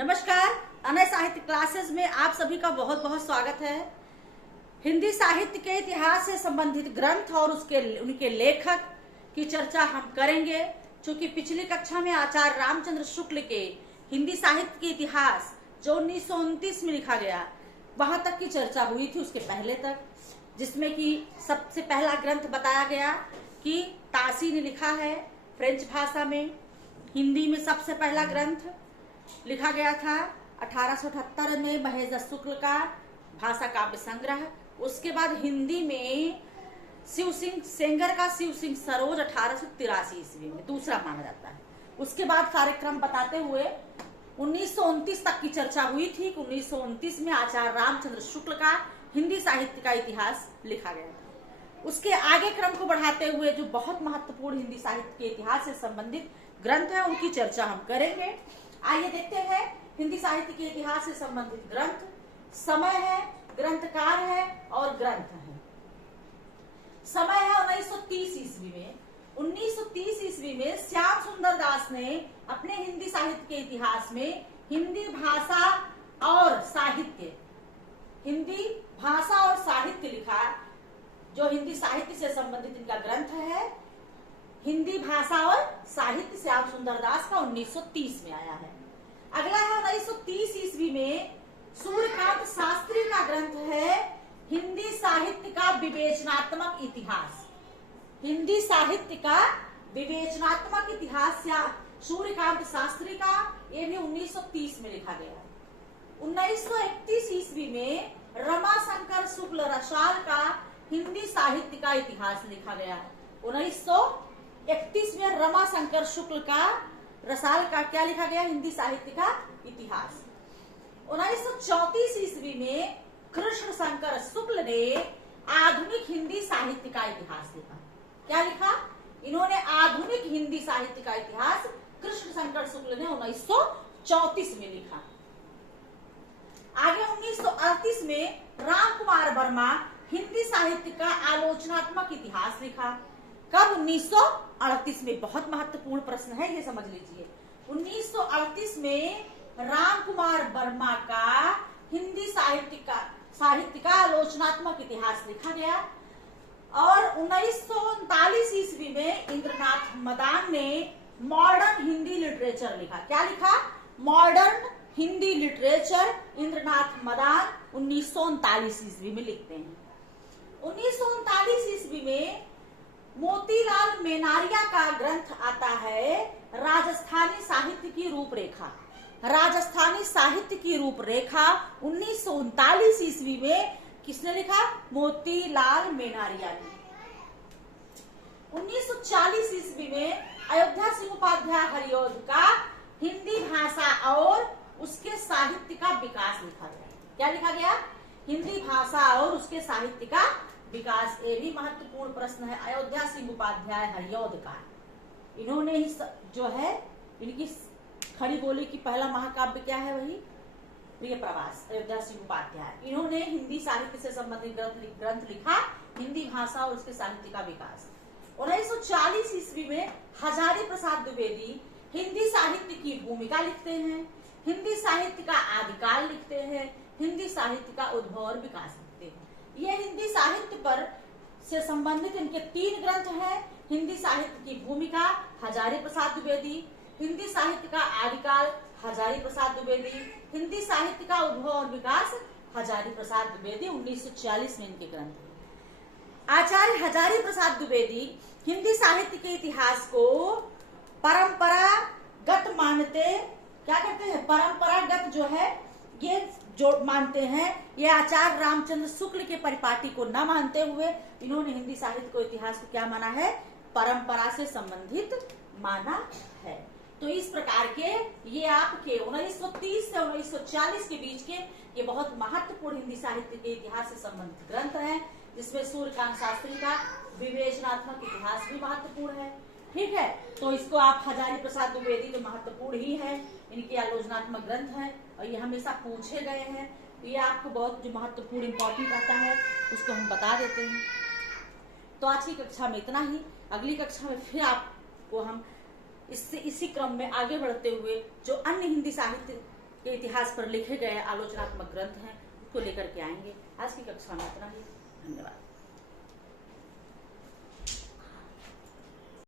नमस्कार। अनय साहित्य क्लासेस में आप सभी का बहुत बहुत स्वागत है। हिंदी साहित्य के इतिहास से संबंधित ग्रंथ और उनके लेखक की चर्चा हम करेंगे। चूंकि पिछली कक्षा में आचार्य रामचंद्र शुक्ल के हिंदी साहित्य के इतिहास जो 1929 में लिखा गया वहां तक की चर्चा हुई थी, उसके पहले तक, जिसमें कि सबसे पहला ग्रंथ बताया गया कि तासी ने लिखा है फ्रेंच भाषा में। हिंदी में सबसे पहला ग्रंथ लिखा गया था 1878 में महेश शुक्ल का भाषा काव्य संग्रह। उसके बाद हिंदी में शिव सिंह सेंगर का शिव सिंह सरोज 1883 ईस्वी में दूसरा माना जाता है। उसके बाद कार्यक्रम बताते हुए 1929 तक की चर्चा हुई थी कि 1929 में आचार्य रामचंद्र शुक्ल का हिंदी साहित्य का इतिहास लिखा गया था। उसके आगे क्रम को बढ़ाते हुए जो बहुत महत्वपूर्ण हिंदी साहित्य के इतिहास से संबंधित ग्रंथ है उनकी चर्चा हम करेंगे। आइए देखते हैं हिंदी साहित्य के इतिहास से संबंधित ग्रंथ। समय है, ग्रंथकार है और ग्रंथ है। समय है 1930 ईस्वी में। 1930 ईस्वी में श्याम सुंदर दास ने अपने हिंदी साहित्य के इतिहास में हिंदी भाषा और साहित्य लिखा। जो हिंदी साहित्य से संबंधित इनका ग्रंथ है हिंदी भाषा और साहित्य, श्याम सुंदर दास का 1930 में आया है। अगला है 1930 ईस्वी में सूर्यकांत शास्त्री का ग्रंथ है हिंदी साहित्य का विवेचनात्मक इतिहास। हिंदी साहित्य का विवेचनात्मक इतिहास सूर्यकांत शास्त्री का, ये भी 1930 में लिखा गया। 1931 ईस्वी में रमाशंकर शुक्ल रसाल का हिंदी साहित्य का इतिहास लिखा गया। 1931 में रमाशंकर शुक्ल का रसाल का क्या लिखा गया? हिंदी साहित्य का इतिहास। 1934 ईस्वी में कृष्ण शंकर शुक्ल ने आधुनिक हिंदी साहित्य का इतिहास लिखा। क्या लिखा? इन्होंने आधुनिक हिंदी साहित्य का इतिहास कृष्ण शंकर शुक्ल ने 1934 में लिखा। आगे 1938 में राम कुमार वर्मा हिंदी साहित्य का आलोचनात्मक इतिहास लिखा। कब? 1938 में। बहुत महत्वपूर्ण प्रश्न है, ये समझ लीजिए। 1938 में राम कुमार वर्मा का हिंदी साहित्य का आलोचनात्मक इतिहास लिखा गया। और 1939 ईस्वी में इंद्रनाथ मदान ने मॉडर्न हिंदी लिटरेचर लिखा। क्या लिखा? मॉडर्न हिंदी लिटरेचर इंद्रनाथ मदान 1939 ईस्वी में लिखते हैं। 1939 ईस्वी में मोतीलाल मेनारिया का ग्रंथ आता है राजस्थानी साहित्य की रूपरेखा। राजस्थानी साहित्य की रूपरेखा 1939 ईस्वी में किसने लिखा? मोतीलाल मेनारिया ने। 1940 ईस्वी में अयोध्या सिंह उपाध्याय हरिऔध का हिंदी भाषा और उसके साहित्य का विकास लिखा गया। क्या लिखा गया? हिंदी भाषा और उसके साहित्य का विकास। ये भी महत्वपूर्ण प्रश्न है। अयोध्या सिंह उपाध्याय हरिऔध का, इन्होंने ही जो है इनकी खड़ी बोली की पहला महाकाव्य क्या है? वही प्रिय प्रवास। अयोध्या सिंह उपाध्याय, इन्होंने हिंदी साहित्य से संबंधित ग्रंथ लिखा, हिंदी भाषा और उसके साहित्य का विकास। 1940 ईस्वी में हजारी प्रसाद द्विवेदी हिंदी साहित्य की भूमिका लिखते हैं, हिंदी साहित्य का आदिकाल लिखते हैं, हिंदी साहित्य का उद्भव और विकास लिखते हैं। ये हिंदी साहित्य पर से संबंधित इनके 3 ग्रंथ हैं। हिंदी साहित्य की भूमिका हजारी प्रसाद द्विवेदी, हिंदी साहित्य का आदिकाल हजारी प्रसाद द्विवेदी, हिंदी साहित्य का उद्भव और विकास हजारी प्रसाद द्विवेदी। 1940 में इनके ग्रंथ हैं। आचार्य हजारी प्रसाद द्विवेदी हिंदी साहित्य के इतिहास को परंपरागत मानते, क्या कहते हैं? परंपरागत जो है ये जो मानते हैं, ये आचार्य रामचंद्र शुक्ल के परिपाटी को न मानते हुए इन्होंने हिंदी साहित्य को इतिहास को क्या माना है? परंपरा से संबंधित माना है। तो इस प्रकार के ये आपके 1930 से 1940 के बीच के ये बहुत महत्वपूर्ण हिंदी साहित्य के इतिहास से संबंधित ग्रंथ हैं, जिसमें सूर्यकांत शास्त्री का विवेचनात्मक इतिहास भी महत्वपूर्ण है। ठीक है, तो इसको आप हजारी प्रसाद द्विवेदी तो महत्वपूर्ण ही है, इनके आलोचनात्मक ग्रंथ हैं और ये हमेशा पूछे गए हैं। तो ये आपको बहुत जो महत्वपूर्ण इंपॉर्टेंट रहता है उसको हम बता देते हैं। तो आज की कक्षा में इतना ही। अगली कक्षा में फिर आपको हम इसी क्रम में आगे बढ़ते हुए जो अन्य हिंदी साहित्य के इतिहास पर लिखे गए आलोचनात्मक ग्रंथ हैं, उसको लेकर के आएंगे। आज की कक्षा में इतना ही। धन्यवाद।